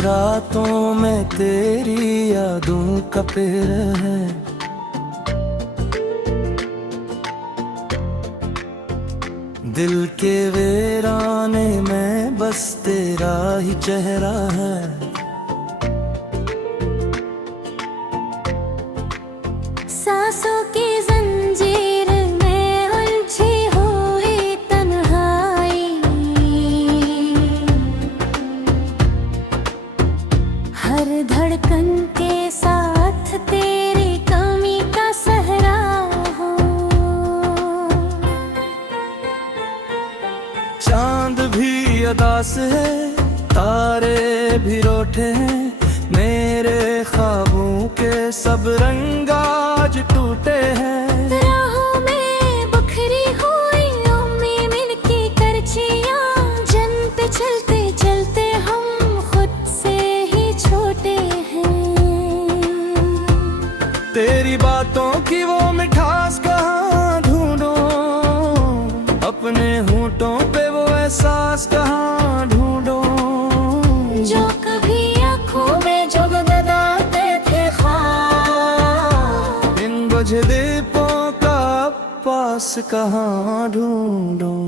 रातों में तेरी यादों का पेड़ है। दिल के वीराने में बस तेरा ही चेहरा है। सांसों की जंजीर में उलझी हुई तन्हाई, हर धड़कन के साथ तेरी कमी का सहरा हो। चांद भी अदास है, तारे भी रोठे हैं, मेरे ख्वाबों के सब रंग आज टूटे हैं। राहों में बिखरी हुई उम्मीद की करछियां, जन पे चलते चलते हम खुद से ही छोटे हैं। तेरी बातों की वो मिठास कहाँ ढूंढूं, अपने होंठों पे वो एहसास कहाँ ढूंढूं, जो कभी आँखों में जगमगाते थे ख्वाब। इन बुझे दीपों का पास कहाँ ढूंढूं।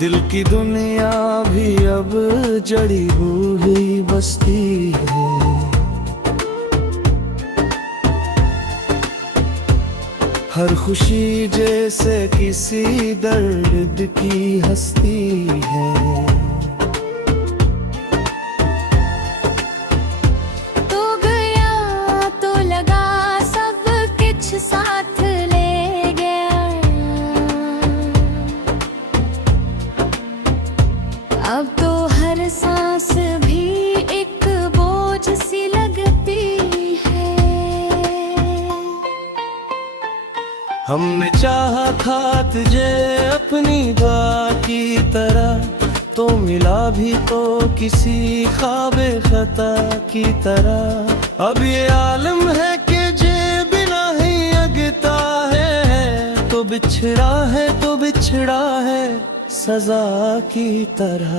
दिल की दुनिया भी अब जड़ी हुई बस्ती है। हर खुशी जैसे किसी दर्द की हस्ती है। तो गया तो लगा सब कुछ साथ ले गया, अब तो हर सांस भी एक बोझ सी लगती है। हमने चाहा था तुझे अपनी दुआ की तरह, तो मिला भी तो किसी ख्वाबे खता की तरह। अब ये आलम है कि जे बिना ही अगता है, तो बिछड़ा है सजा की तरह।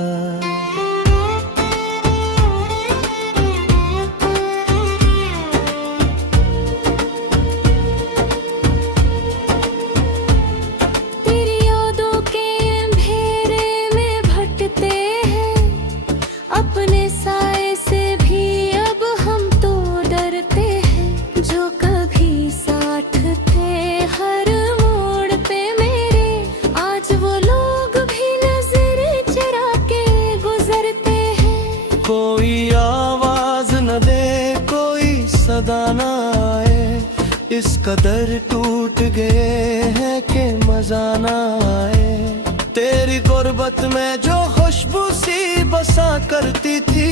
अपने साए से भी अब हम तो डरते हैं, जो कभी साथ थे हर मोड़ पे मेरे, आज वो लोग भी नजर चुरा के गुजरते हैं। कोई आवाज न दे, कोई सदा न आए, इस कदर टूट गए हैं कि मजा न आए। तेरी गुर्बत में जो खुशबू सी बसा करती थी,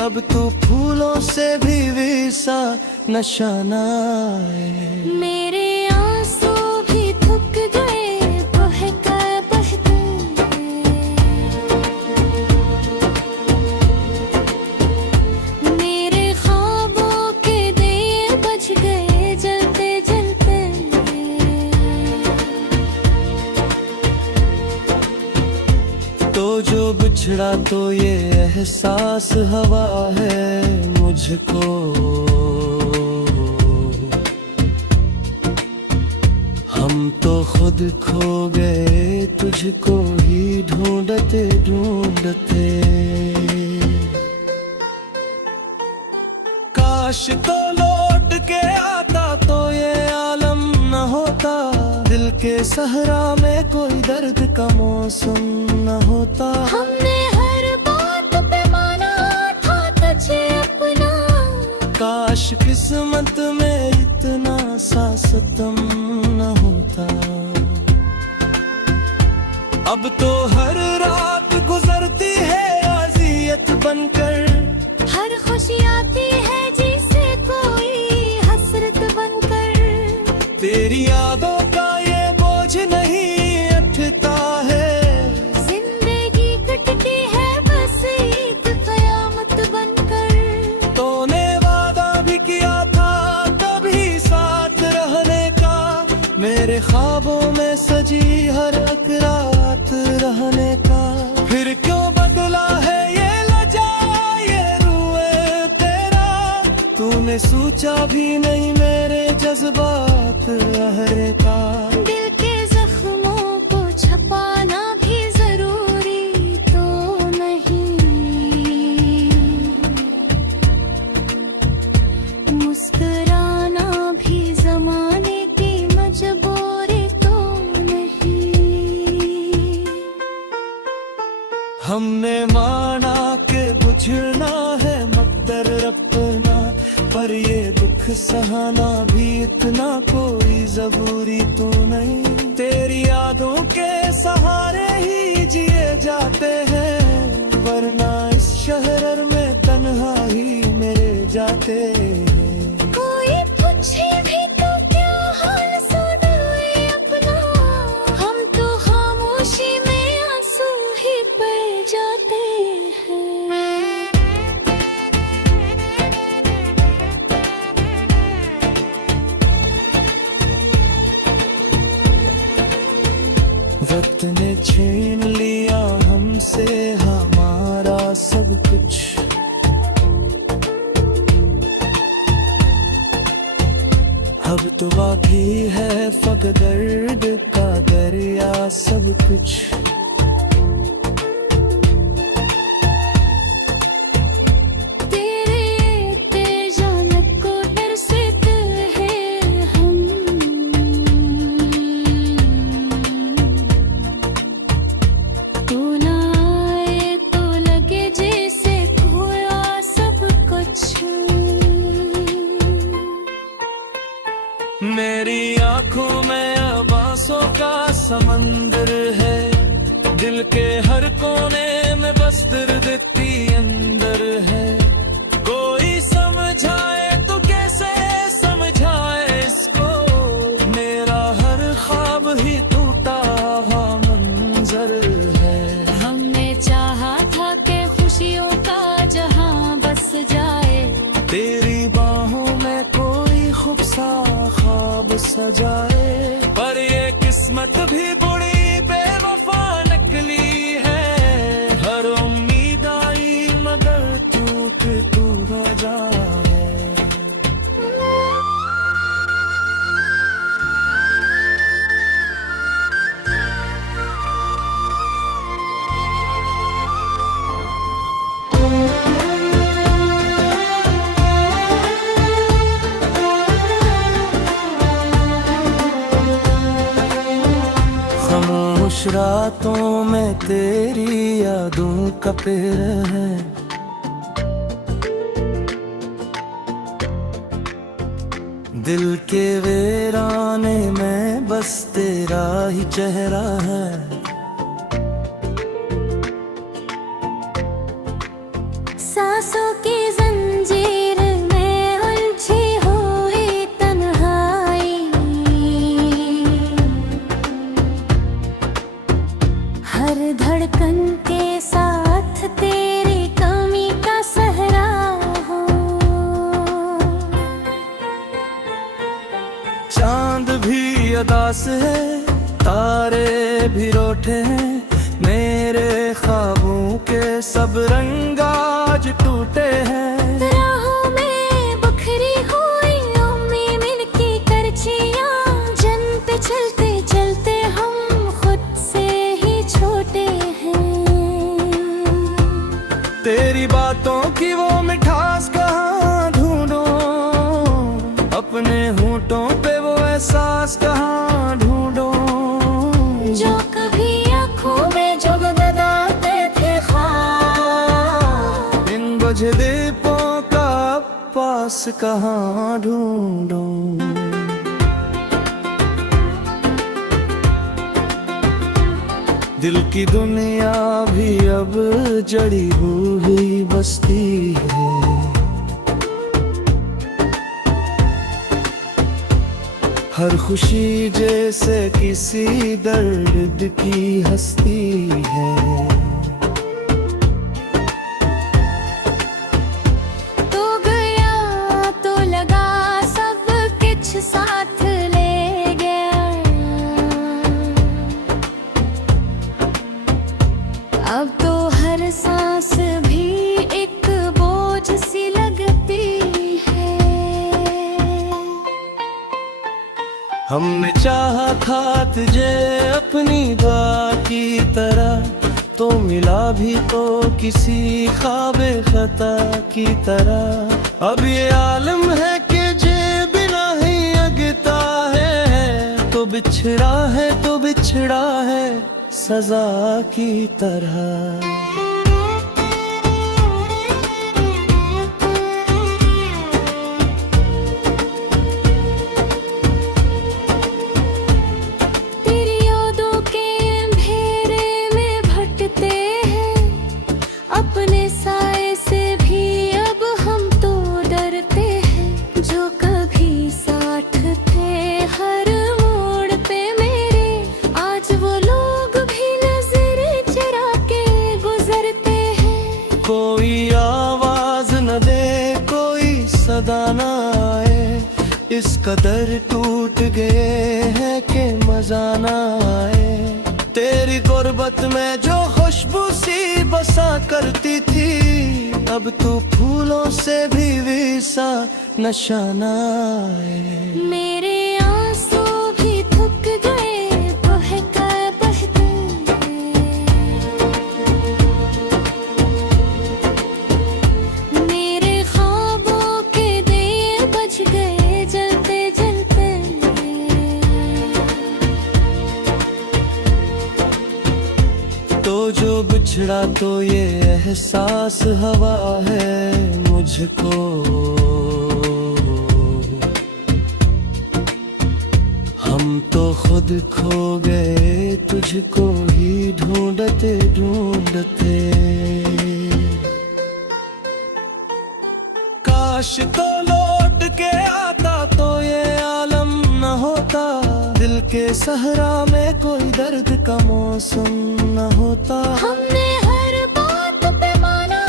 अब तू फूलों से भी सा नशा न आए। मेरे आंसू भी थक गए बहकर बहते, मेरे ख्वाबों के दिए बुझ गए जलते जलते। तो जो बिछड़ा तो ये एहसास हवा है मुझको, हम तो खुद खो गए तुझको ही ढूंढते ढूंढते। काश तो लौट के आता तो ये आलम न होता, दिल के सहरा में कोई दर्द का मौसम न होता। हमने हर बात पे माना था तुझे अपना, काश किस्मत में इतना सा सितम न होता। अब तो हर रात गुजरती है अज़ियत बनकर, हर खुशी आती है जिसे कोई हसरत बनकर। तेरी यादों का ये बोझ नहीं उठता है, जिंदगी कटती है बस एक कयामत बनकर। तूने वादा भी किया था कभी साथ रहने का, मेरे ख्वाबों में सजी हर अकरार साथ रहने का। फिर क्यों बदला है ये लजा ये रुए तेरा, तूने सोचा भी नहीं मेरे जज्बात अहरे का। दिल के जख्मों को छपाना भी जरूरी तो नहीं, मुस्कुराना भी जमाने की मजबूरी तो नहीं। हमने माना के बुझना है मकदर अपना, पर ये दुख सहना भी इतना कोई जरूरी तो नहीं। तेरी यादों के सहारे ही जिए जाते हैं, वरना इस शहर में तन्हा ही मेरे जाते हैं। कोई पूछे भी तो क्या हाल सुनाए अपना, हम तो खामोशी में आंसू ही बह जाते हैं। वक्त ने छीन लिया हमसे हमारा सब कुछ, अब तो बाकी है फकत दर्द का दरिया सब कुछ। तेरे तेजान को तरसते हैं हम, तू ना आए तो लगे जैसे खोया सब कुछ। मेरी आंखों में अब आंसों का समंदर है, दिल के हर कोने में बस दर्द ती अंदर है। कोई समझाए तो कैसे समझाए इसको, मेरा हर ख्वाब ही टूटा हुआ मंजर है। हमने चाहा था कि खुशियों का जहां बस जाए, तेरी बाहों में कोई खूब सा ख्वाब सजाए, पर ये किस्मत भी बड़ी बेवफा निकली है। हर उम्मीद आई मगर टूट तू राजा है। खामोश रातों में तेरी यादों का पेड़ है, दिल के वीराने में बस तेरा ही चेहरा है। सांसों की जंजीर में उलझी हुई तन्हाई, हर धड़कन के साथ तेरी कमी का सहरा हो। चांद भी अदास है, तारे भी रोठे हैं, मेरे ख्वाबों के सब रंग आज टूटे हैं। राहों में बिखरी हुई उम्मीद मिलकी करछियां, जन पे चलते चलते हम खुद से ही छोटे हैं। तेरी बातों की वो मिठास कहाँ ढूंढूं, अपने होंठों पे वो एहसास कहाँ ढूंढूं, जो कभी आँखों में जगमगाते थे ख्वाब, इन बुझे दीपों का पास कहाँ ढूंढूं। दिल की दुनिया भी अब जड़ी हुई बस्ती है, हर खुशी जैसे किसी दर्द की हस्ती है। तो गया तो लगा सब कुछ साथ ले गया, हमने चाहा था तुझे अपनी दुआ की तरह, तो मिला भी तो किसी ख्वाबे खता की तरह। अब ये आलम है कि जे बिना ही अगता है, तो बिछड़ा है तो बिछड़ा है सजा की तरह। अपने साए से भी अब हम तो डरते हैं, जो कभी साथ थे हर मोड़ पे मेरे, आज वो लोग भी नजर चुरा के गुजरते हैं। कोई आवाज न दे, कोई सदा न आए, इस कदर टूट गए हैं कि मजा न आए। तेरी गुर्बत में जो खुशबू सी बसा करती थी, अब तू फूलों से भी विसा नशा न आए। मेरे आंसू भी थक गए बहके बहते, मेरे ख्वाबों के दिए बज गए जलते जलते। तो जो बिछड़ा तो ये एहसास हवा है मुझको, हम तो खुद खो गए तुझको ही ढूंढते ढूंढते। काश तो लौट के आता तो ये आलम न होता, दिल के सहरा में कोई दर्द का मौसम न होता। हमने हर बात पे माना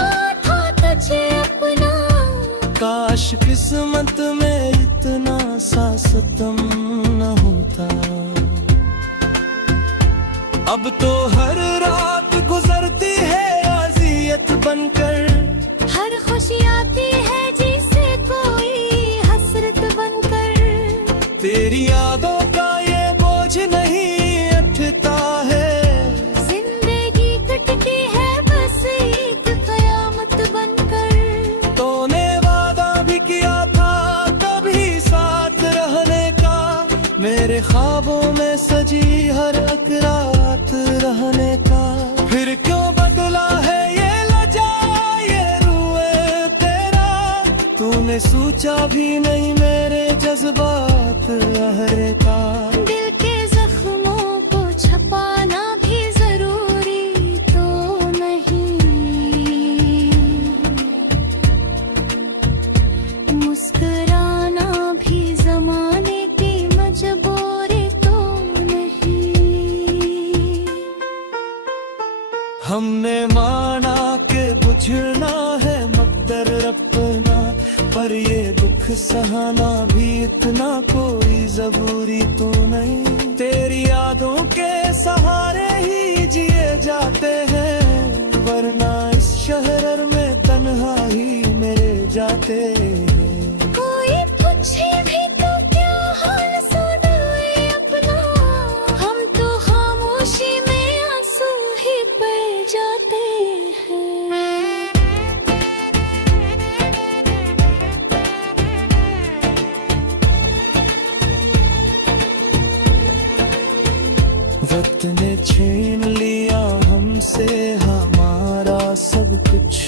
था तुझे अपना, काश किस्मत में इतना सा सितम न होता। अब तो हर रात गुजरती है अज़ियत बनकर, हर खुशी आती है जिसे कोई हसरत बनकर। तेरी यादों का ये बोझ नहीं उठता है, जिंदगी कटती है बस एक कयामत बनकर। तूने वादा भी किया था कभी साथ रहने का, मेरे ख्वाबों में सजी हर एक रात रहने का। फिर क्यों बदला है ये लजा ये रूए तेरा, तूने सोचा भी नहीं मेरे जज्बात लहरे का। दिल के जख्मों को छपाना भी जरूरी तो नहीं, मुस्कुराना भी जमाने की मजबूरी तो नहीं। हमने माना के बुझना है मकदर अपना, पर ये दुख सहाना भी इतना कोई जरूरी तो नहीं। तेरी यादों के सहारे ही जिए जाते हैं, वरना इस शहर में तन्हा ही मेरे जाते हैं। कोई पूछे भी तो क्या हाल सुनाए अपना, हम तो खामोशी में आंसू ही बह जाते हैं। वक्त ने छीन लिया हमसे हमारा सब कुछ,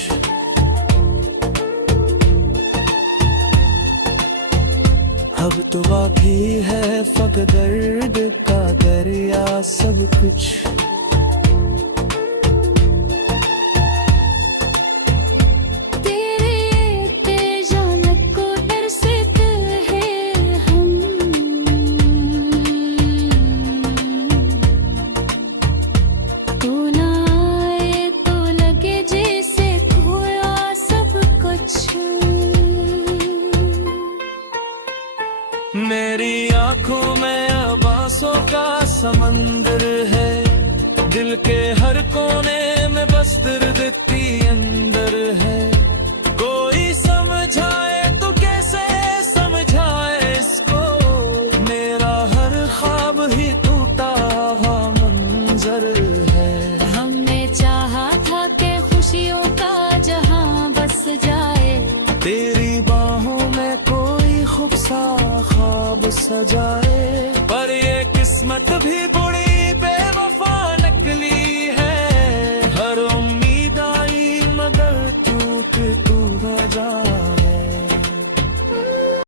अब तो बाकी है फकत दर्द का दरिया सब कुछ। मेरी आंखों में अब आंसू का समंदर है, दिल के हर कोने में बस दर्द की अंदर है। कोई समझाए तो कैसे समझाए इसको, मेरा हर खूब सा ख्वाब सजाए, पर ये किस्मत भी बुरी